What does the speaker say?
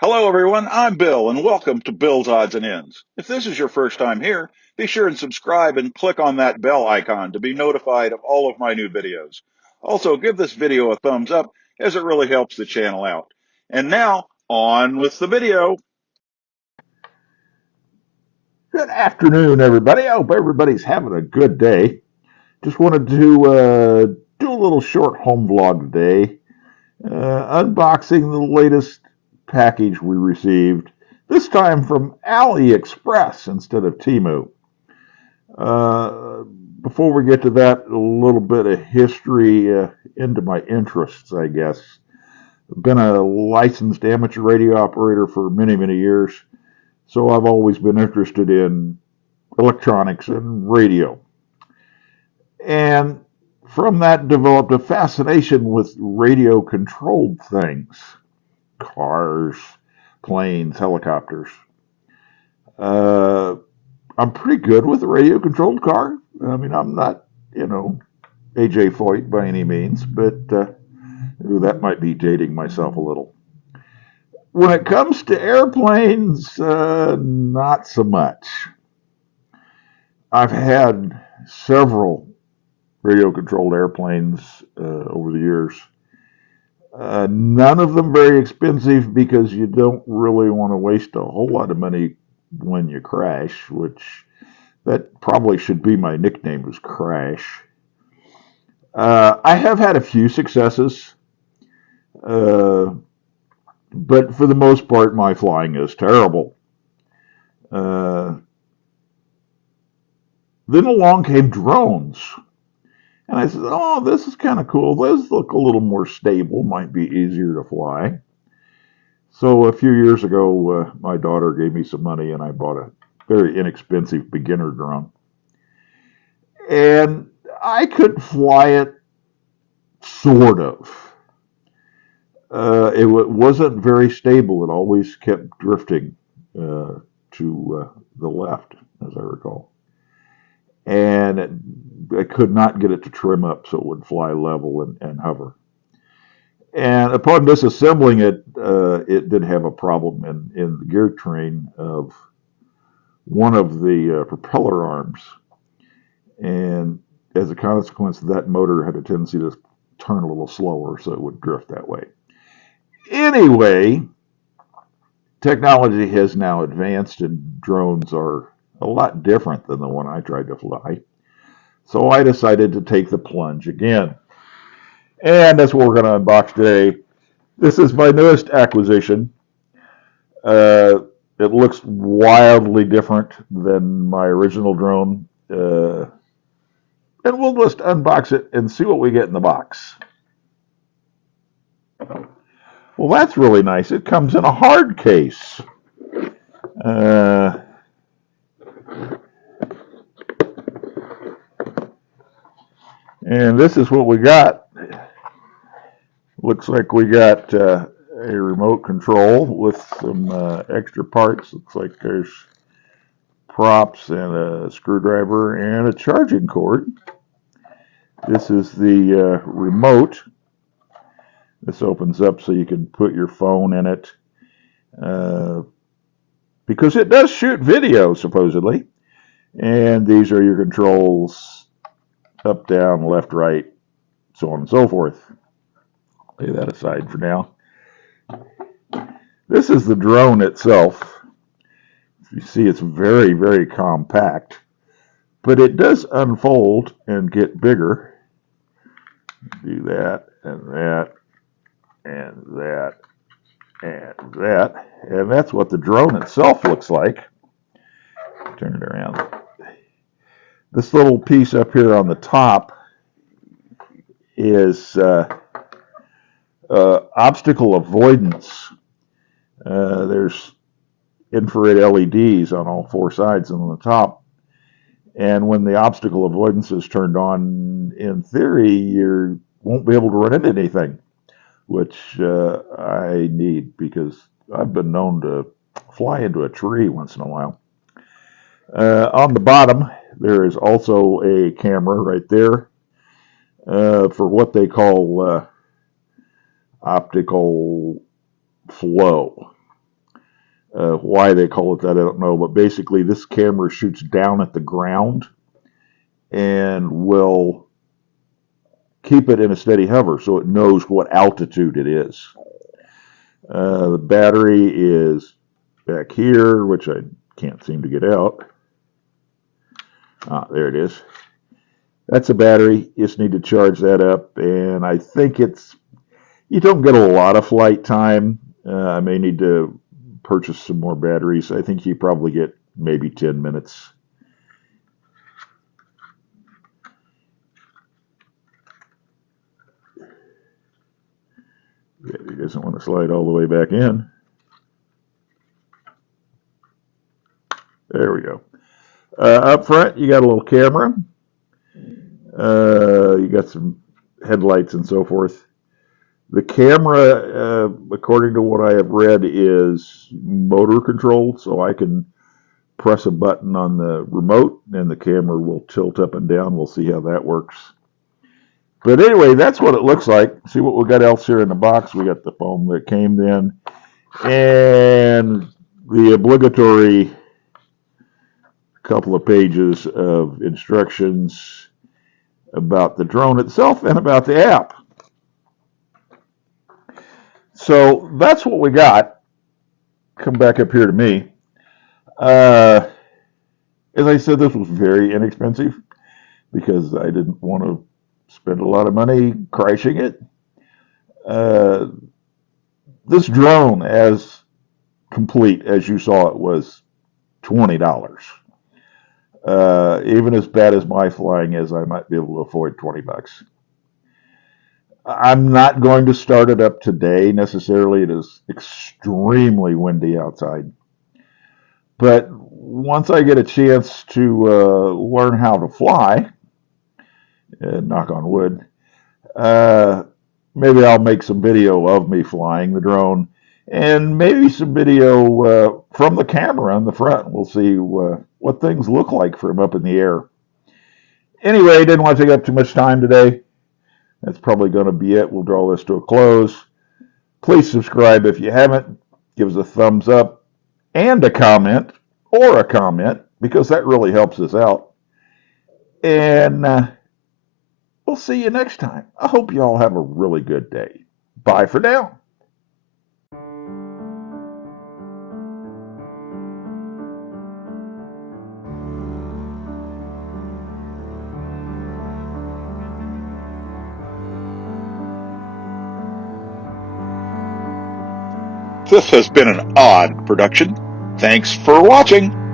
Hello, everyone. I'm Bill, and welcome to Bill's Odds and Ends. If this is your first time here, be sure and subscribe and click on that bell icon to be notified of all of my new videos. Also, give this video a thumbs up as it really helps the channel out. And now, on with the video. Good afternoon, everybody. I hope everybody's having a good day. Just wanted to do a little short home vlog today, unboxing the latest package we received, this time from AliExpress instead of Temu. Uh, Before we get to that, a little bit of history into my interests, I guess. I've been a licensed amateur radio operator for many, many years, so I've always been interested in electronics and radio. And from that developed a fascination with radio controlled things, cars, planes, helicopters. Uh, I'm pretty good with a radio controlled car. I mean, I'm not, AJ Foyt by any means, but that might be dating myself a little. When it comes to airplanes, not so much. I've had several radio controlled airplanes over the years. None of them very expensive because you don't really want to waste a whole lot of money when you crash, which that probably should be my nickname is Crash. I have had a few successes, uh, but for the most part, my flying is terrible. Uh, then along came drones. And I said, oh, this is kind of cool. Those look a little more stable, might be easier to fly. So a few years ago, my daughter gave me some money and I bought a very inexpensive beginner drone. And I could fly it sort of. It wasn't very stable. It always kept drifting to the left, as I recall. And I could not get it to trim up so it would fly level and hover. And upon disassembling it, it did have a problem in the gear train of one of the propeller arms. And as a consequence, that motor had a tendency to turn a little slower, so it would drift that way. Anyway, technology has now advanced, and drones are a lot different than the one I tried to fly. So I decided to take the plunge again. And that's what we're going to unbox today. This is my newest acquisition. It looks wildly different than my original drone. And we'll just unbox it and see what we get in the box. Well, that's really nice. It comes in a hard case. And this is what we got. Looks like we got a remote control with some extra parts. Looks like there's props and a screwdriver and a charging cord. This is the remote. This opens up so you can put your phone in it because it does shoot video, supposedly. And these are your controls: up, down, left, right, so on and so forth. Lay that aside for now. This is the drone itself. You see, it's very, very compact, but it does unfold and get bigger. Do that and that and that and that, and that's what the drone itself looks like. Turn it around. This little piece up here on the top is obstacle avoidance. There's infrared LEDs on all four sides and on the top. And when the obstacle avoidance is turned on, in theory, you won't be able to run into anything, which I need because I've been known to fly into a tree once in a while. On the bottom, there is also a camera right there for what they call optical flow. Why they call it that, I don't know. But basically, this camera shoots down at the ground and will keep it in a steady hover so it knows what altitude it is. The battery is back here, which I can't seem to get out. There it is. That's a battery. You just need to charge that up, and I think you don't get a lot of flight time. I may need to purchase some more batteries. I think you probably get maybe 10 minutes. He doesn't want to slide all the way back in. There we go. Up front, you got a little camera. You got some headlights and so forth. The camera, according to what I have read, is motor controlled, so I can press a button on the remote and the camera will tilt up and down. We'll see how that works. But anyway, that's what it looks like. See what we got else here in the box. We got the foam that came in and the obligatory couple of pages of instructions about the drone itself and about the app. So that's what we got. Come back up here to me. As I said, this was very inexpensive because I didn't want to spend a lot of money crashing it. This drone, as complete as you saw it, was $20. Even as bad as my flying is, I might be able to afford $20. I'm not going to start it up today necessarily. It is extremely windy outside. But once I get a chance to learn how to fly, knock on wood, maybe I'll make some video of me flying the drone and maybe some video from the camera on the front. We'll see what things look like from up in the air. Anyway, didn't want to take up too much time today. That's probably going to be it. We'll draw this to a close. Please subscribe if you haven't. Give us a thumbs up and a comment, because that really helps us out. And we'll see you next time. I hope you all have a really good day. Bye for now. This has been an odd production. Thanks for watching.